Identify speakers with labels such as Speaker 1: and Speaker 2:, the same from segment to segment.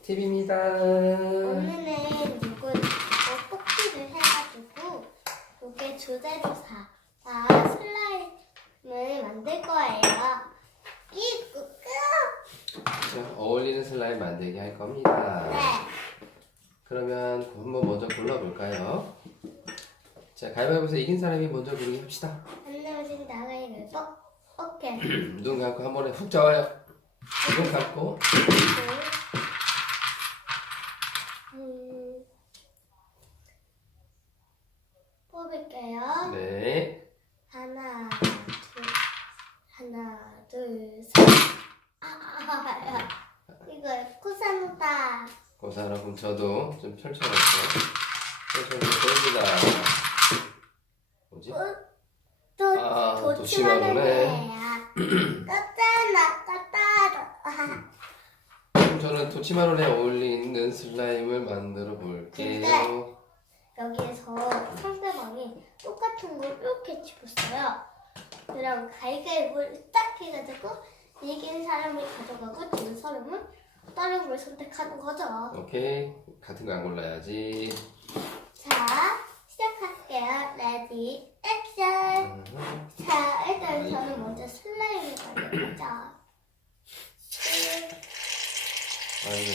Speaker 1: TV입니다.
Speaker 2: 오늘은 이거 뽑기를 해가지고 이게 주제로 사 아, 슬라임을 만들 거예요. 이.
Speaker 1: 자, 어울리는 슬라임 만들기 할 겁니다.
Speaker 2: 네.
Speaker 1: 그러면 한번 먼저 골라볼까요? 자, 가위바위보에서 이긴 사람이 먼저 고르기 합시다.
Speaker 2: 안 내어진 나가이를 뽑. 오케이.
Speaker 1: 눈 감고 한 번에 훅 잡아요. 눈 감고.
Speaker 2: 음, 뽑을게요.
Speaker 1: 네.
Speaker 2: 하나, 둘, 하나, 둘, 셋. 아, 아, 아, 이거 코사노다.
Speaker 1: 고사라 그럼 저도 좀 펼쳐놓고. 펼쳐놓고 보입니다. 뭐지?
Speaker 2: 도,
Speaker 1: 아,
Speaker 2: 도치마는
Speaker 1: 도치마루네.
Speaker 2: 애야. 까따나, 까따라.
Speaker 1: 도치마론에 어울리는 슬라임을 만들어 볼게요.
Speaker 2: 여기에서 상대방이 똑같은 걸 이렇게 집었어요. 그럼 가위가위를 딱 해가지고 이긴 사람이 가져가고 지는 사람은 다른 걸 선택하는 거죠.
Speaker 1: 오케이. 같은 거 안 골라야지.
Speaker 2: 자, 시작할게요. 레디, 액션!
Speaker 1: 음,
Speaker 2: 자, 일단 저는 먼저 슬라임을 만들어보죠.
Speaker 1: 아이고.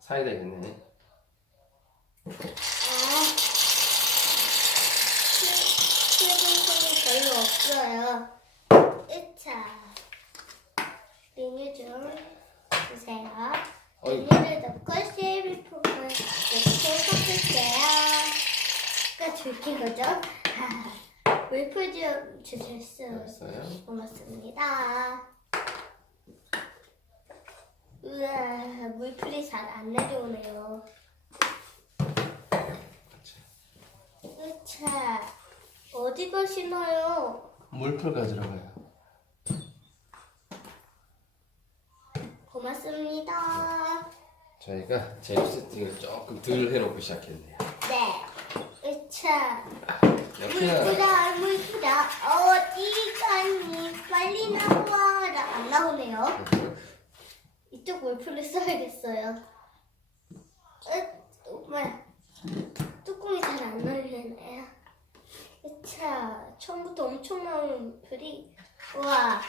Speaker 1: 사이 되겠네.
Speaker 2: 아, 실분성이 별로 없어요. 1차. 리뉴 좀 주세요.
Speaker 1: 어이.
Speaker 2: 리뉴를 넣고 쉐이빙 폼을 넣고 섞을게요. 아까 줄게 거죠? 아, 물풀 좀 주실 수
Speaker 1: 됐어요.
Speaker 2: 고맙습니다. 우와, 물풀이 잘 안 내려오네요. 으차, 어디 가시나요?
Speaker 1: 물풀 가지러 가요.
Speaker 2: 고맙습니다.
Speaker 1: 저희가 재료 세팅을 조금 덜 해놓고 시작했네요.
Speaker 2: 네, 으차, 물풀아, 물풀아, 어디 가니? 빨리 나와라. 안 나오네요. 이쪽 물풀을 써야겠어요. 으, 정말 뚜껑이 잘 안 열리네요. 자, 처음부터 엄청 나오는 물풀이 우와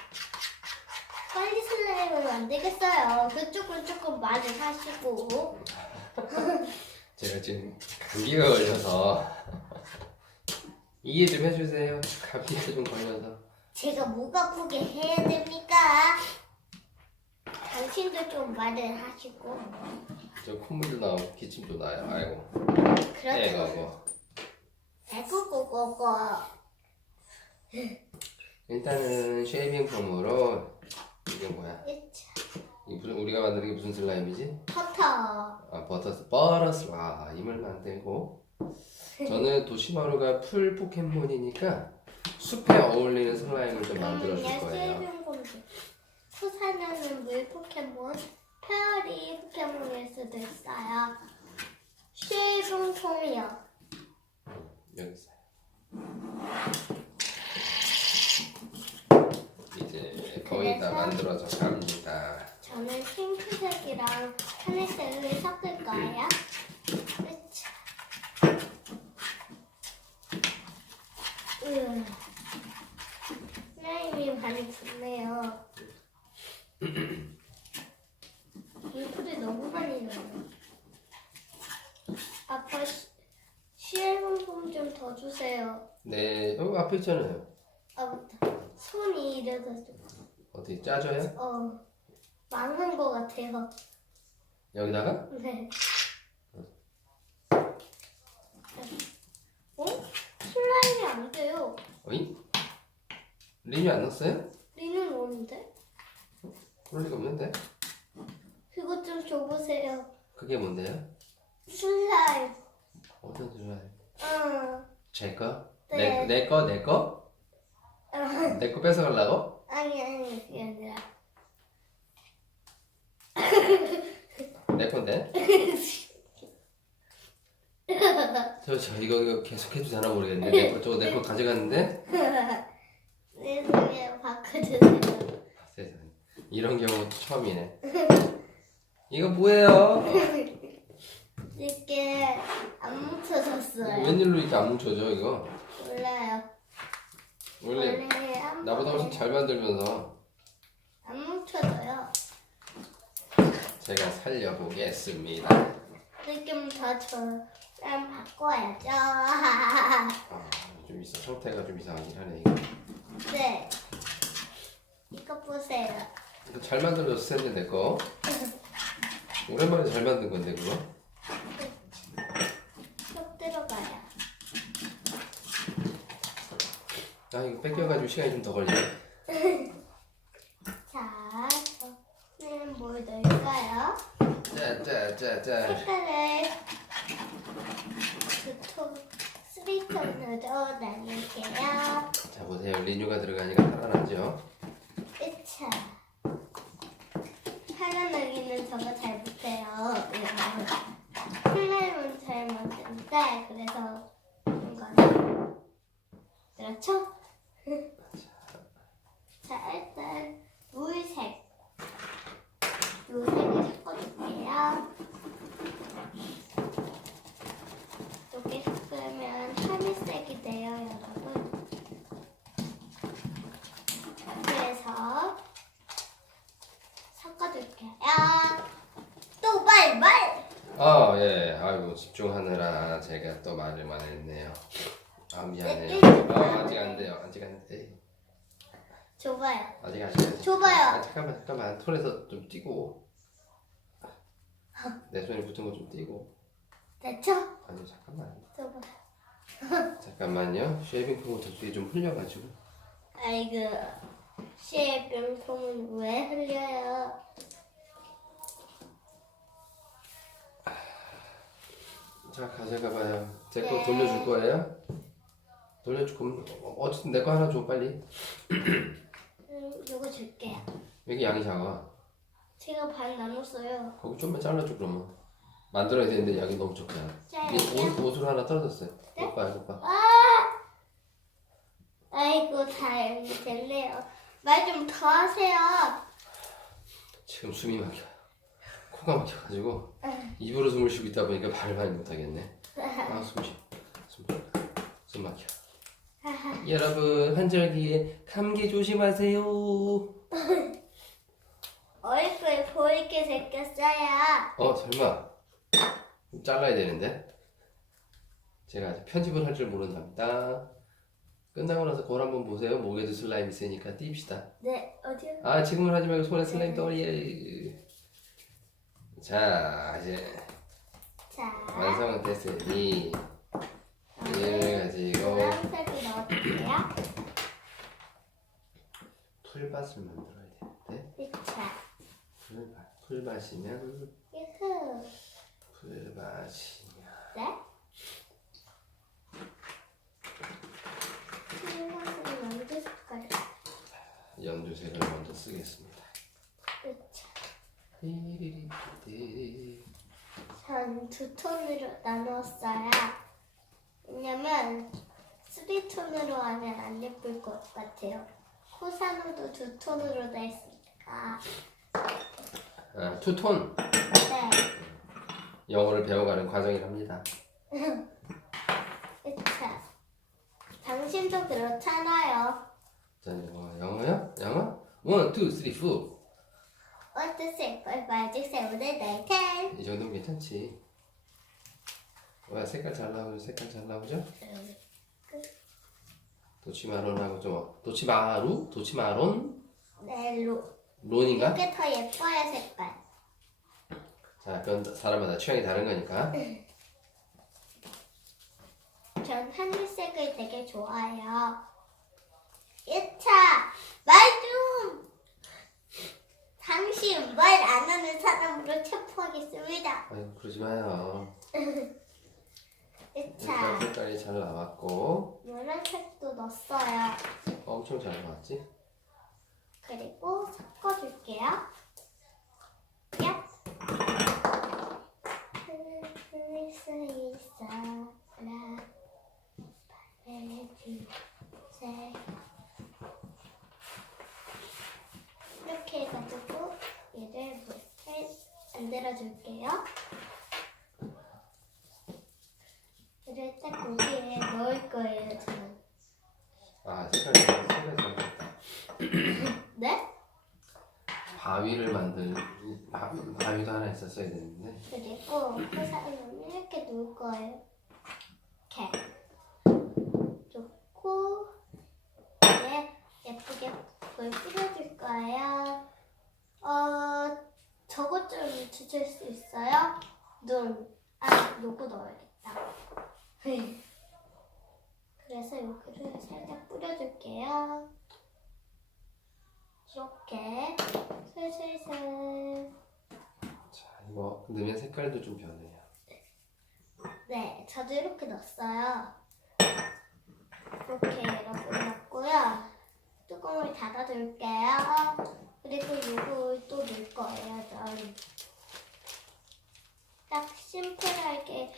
Speaker 2: 빨리 슬라임을 만들겠어요. 그쪽은 조금 말을 하시고
Speaker 1: 제가 지금 감기가 걸려서 이해 좀 해주세요. 감기가 좀 걸려서.
Speaker 2: 제가 목 아프게 해야 됩니까? 당신도 좀 말을 하시고
Speaker 1: 저 콧물도 나오고 기침도 나요. 아이고.
Speaker 2: 그렇죠.
Speaker 1: 애가고.
Speaker 2: 에고고고고
Speaker 1: 일단은 쉐이빙 폼으로 이게 뭐야?
Speaker 2: 으차,
Speaker 1: 이 무슨 우리가 만드는 게 무슨 슬라임이지?
Speaker 2: 커터
Speaker 1: 아 버터 버터 슬라임을 만들고 저는 도시마루가 풀 포켓몬이니까 숲에 어울리는 슬라임을 좀 만들어 줄 거예요.
Speaker 2: 쉐이빙 공주 소사녀는 물 포켓몬 페어리 포켓몬일 수도 있어요
Speaker 1: 여기 있어요. 이제 거의 다
Speaker 2: 그래서?
Speaker 1: 만들어져 갑니다.
Speaker 2: 저는 핑크색이랑 하늘색을 섞을 거예요 으차. 으 슬라임이 많이 붙네요 물풀이 너무 많이 나요 아빠 시앨범 좀더 주세요
Speaker 1: 네, 어 앞에 있잖아요.
Speaker 2: 아 맞다 손이 이래서
Speaker 1: 어디 짜줘요?
Speaker 2: 좀어 망한 것 같아요
Speaker 1: 여기다가
Speaker 2: 네 어? 슬라임이 안 돼요
Speaker 1: 어이? 리뉴 안 넣었어요?
Speaker 2: 리는 오는데?
Speaker 1: 그럴 리가 없는데.
Speaker 2: 그것 좀 줘보세요
Speaker 1: 그게 뭔데요?
Speaker 2: 슬라임
Speaker 1: 어떤 슬라임?
Speaker 2: 어,
Speaker 1: 제 거?
Speaker 2: 네.
Speaker 1: 내, 내 거? 내 거? 어내거 뺏어가려고?
Speaker 2: 아니 아니 그게 아니라
Speaker 1: 내 건데? 저, 저 이거, 이거 계속 해도 되나 모르겠는데 내 거, 저거 내 거 가져갔는데
Speaker 2: 내 손에 바꿔주세요
Speaker 1: 세상에 이런 경우 처음이네 이거 뭐예요?
Speaker 2: 이게 안 뭉쳐졌어요.
Speaker 1: 웬일로 이렇게 안 뭉쳐져 이거?
Speaker 2: 몰라요.
Speaker 1: 원래
Speaker 2: 원래 한
Speaker 1: 나보다 훨씬 잘 만들면서
Speaker 2: 안 뭉쳐져요.
Speaker 1: 제가 살려보겠습니다.
Speaker 2: 느낌 더 저랑 바꿔야죠.
Speaker 1: 아, 좀 있어 상태가 좀 이상하긴 하네 이거.
Speaker 2: 네. 이거 보세요.
Speaker 1: 이거 잘 만들어졌을 텐데 내 거. 오랜만에 잘 만든 건데 그거.
Speaker 2: 쏙 들어가요.
Speaker 1: 아 이거 뺏겨가지고 시간이 좀 더 걸리네.
Speaker 2: 자, 저는 뭘 넣을까요?
Speaker 1: 짜짜짜짜.
Speaker 2: 색깔을 두통 스리톤으로 나눌게요.
Speaker 1: 자 보세요 리뉴가 들어가니까 살아나죠.
Speaker 2: 으차. 여기는 저거 잘 못해요. 슬라임은 잘 만드는데 그래서 거는 그렇죠? 자 일단 물색 물색을 섞어줄게요. 이렇게 섞으면 하늘색이 돼요, 여러분. 그래서 섞어줄게요. 또 말, 말!
Speaker 1: 아 예. 아이고 집중하느라 제가 또 말을 많이 했네요. 아 미안해요. 아 아직 안 돼요. 아직 안 돼.
Speaker 2: 줘봐요.
Speaker 1: 아직 아직.
Speaker 2: 줘봐요.
Speaker 1: 아, 잠깐만 잠깐만 손에서 좀 띄고. 내 손에 붙은 거 좀 띄고.
Speaker 2: 됐죠?
Speaker 1: 아니 잠깐만.
Speaker 2: 줘봐요.
Speaker 1: 잠깐만요. 쉐이빙 폼을 저쪽에 좀 흘려가지고.
Speaker 2: 아이고, 시애병통은 왜 흘려요?
Speaker 1: 자 가져가봐요. 제 거
Speaker 2: 네.
Speaker 1: 돌려줄 거예요? 돌려줄 거면 어, 어쨌든 내 거 하나 줘 빨리.
Speaker 2: 음, 이거 줄게요.
Speaker 1: 여기 양이 작아.
Speaker 2: 제가 반 나눴어요.
Speaker 1: 거기 좀만 잘라줘 그러면. 만들어야 되는데 양이 너무 적잖아. 이게 옷, 옷으로 하나 떨어졌어요.
Speaker 2: 네?
Speaker 1: 이거 봐 이거 봐.
Speaker 2: 아! 아이고, 잘 됐네요. 말 좀 더 하세요.
Speaker 1: 지금 숨이 막혀. 코가 막혀가지고
Speaker 2: 응.
Speaker 1: 입으로 숨을 쉬고 있다 보니까 말을 많이 못하겠네. 아 숨 쉬어. 숨. 숨 막혀. 여러분 한절기에 감기 조심하세요.
Speaker 2: 얼굴 보이게 생겼어요.
Speaker 1: 어 설마 좀 잘라야 되는데 제가 아직 편집을 할줄 사람이다 끝나고 나서 거울 한번 보세요 목에도 슬라임 있으니까 띄웁시다
Speaker 2: 네, 어디요?
Speaker 1: 아 지금은 하지 말고 손에 슬라임 떠리에 자 이제
Speaker 2: 자,
Speaker 1: 완성은 됐으니 이를 가지고
Speaker 2: 노란색을 넣어줄게요.
Speaker 1: 풀밭을 만들어야 되는데
Speaker 2: 그쵸.
Speaker 1: 풀밭 풀밭이면
Speaker 2: 유후.
Speaker 1: 풀밭이면
Speaker 2: 네?
Speaker 1: 연두색을 먼저 쓰겠습니다.
Speaker 2: 전 두 톤으로 나눴어요. 왜냐면 쓰리 톤으로 하면 안 예쁠 것 같아요. 코사노도 두 톤으로 돼 있으니까.
Speaker 1: 아, 투톤
Speaker 2: 네.
Speaker 1: 영어를 배워가는 과정이랍니다.
Speaker 2: 그쵸. 당신도 그렇잖아요.
Speaker 1: 자, 영어, 영어요? 영어? 원, 투, 쓰리,
Speaker 2: 이
Speaker 1: 정도면 괜찮지. 와, 색깔 잘 나오죠? 색깔 잘 나오죠? 도치마론하고 좀, 도치마루? 도치마론?
Speaker 2: 네, 로.
Speaker 1: 론인가?
Speaker 2: 이게 더 예뻐요, 색깔.
Speaker 1: 자, 그건 사람마다 취향이 다른 거니까.
Speaker 2: 전 하늘색을 되게 좋아해요. 1차, 말 좀! 당신 말 안 하는 사람으로 체포하겠습니다.
Speaker 1: 아유, 그러지 마요.
Speaker 2: 1차,
Speaker 1: 일단 색깔이 잘 나왔고,
Speaker 2: 노란색도 넣었어요.
Speaker 1: 엄청 잘 나왔지?
Speaker 2: 그리고 섞어줄게요. 얍. 흐를 수 있어라. 바래주세 이렇게 해가지고 얘를 이렇게 만들어 만들어줄게요. 이를 딱 여기에 넣을 거예요, 저는.
Speaker 1: 아 색깔 색깔 잘했다.
Speaker 2: 네?
Speaker 1: 바위를 만들 바, 바위도 하나 있었어야 되는데.
Speaker 2: 그리고 그 사람은 이렇게 놓을 거예요. 이렇게. 놓고, 이제 예쁘게 불 뿌려줄 거예요. 어, 저것 좀 주실 수 있어요? 눈. 아, 요거 넣어야겠다. 그래서 여기를 살짝 뿌려줄게요. 이렇게 슬슬슬.
Speaker 1: 자 이거 넣으면 색깔도 좀 변해요.
Speaker 2: 네, 저도 이렇게 넣었어요. 이렇게 이렇게 넣었고요. 뚜껑을 닫아둘게요. 그리고 이걸 또 넣을 거예요, 전. 딱 심플하게.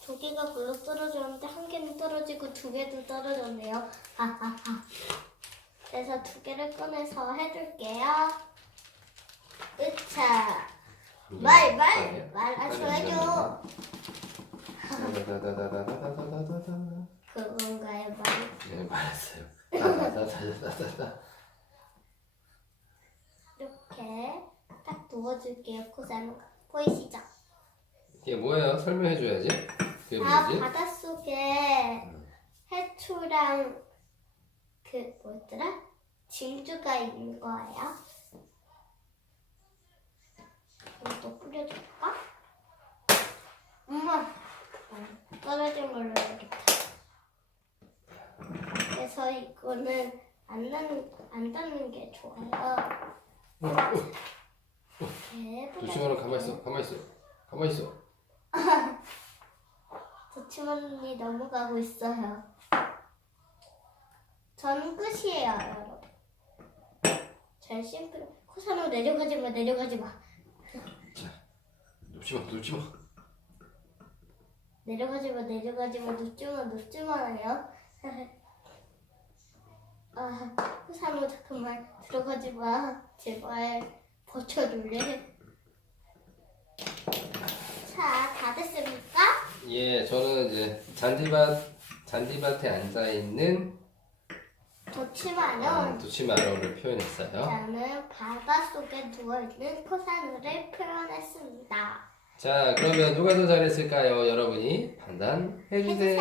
Speaker 2: 두 개가 물로 떨어졌는데 한 개는 떨어지고 두 개도 떨어졌네요. 하하하. 그래서 두 개를 꺼내서 해줄게요. 으차. 말, 말, 말하셔야죠.
Speaker 1: 다다다다다다다다다다.
Speaker 2: 그건가요, 말?
Speaker 1: 네 말했어요. 다다다다다다다.
Speaker 2: 이렇게 딱 누워줄게요, 코사노가. 보이시죠?
Speaker 1: 이게 뭐예요? 설명해줘야지. 그게
Speaker 2: 아,
Speaker 1: 뭐지?
Speaker 2: 바닷속에 해초랑 그 뭐였더라? 진주가 있는 거예요. 이것도 뿌려줄까? 엄마, 어, 떨어진 걸로 해야겠다. 그래서 이거는 안 닿는 안 닿는 게 좋아요. 이렇게
Speaker 1: 도시마는 가만 있어. 가만 있어. 가만 있어.
Speaker 2: 도치원이 넘어가고 있어요. 저는 끝이에요, 여러분. 잘 심플. 코사노 내려가지 마, 내려가지 마.
Speaker 1: 눕지 마. 눕지 마.
Speaker 2: 내려가지 마, 내려가지 마, 눕지 마, 눕지 마요. 아, 코사노 잠깐만 들어가지 마. 제발 버텨줄래? 자, 다 됐습니까?
Speaker 1: 예, 저는 이제 잔디밭 잔디밭에 앉아 있는
Speaker 2: 도치마는
Speaker 1: 도치마루를 표현했어요.
Speaker 2: 저는 바닷속에 누워있는 코사노를 표현했습니다.
Speaker 1: 자, 그러면 누가 더 잘했을까요? 여러분이
Speaker 2: 판단해 주세요.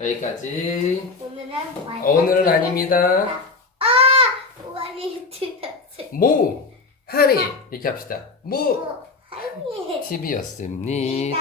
Speaker 1: 여기까지.
Speaker 2: 오늘은 완
Speaker 1: 어, 오늘은 아닙니다.
Speaker 2: 아! 완이 틀렸어요.
Speaker 1: 모 하니 이렇게 합시다. 모
Speaker 2: 어, 하니.
Speaker 1: TV였습니다.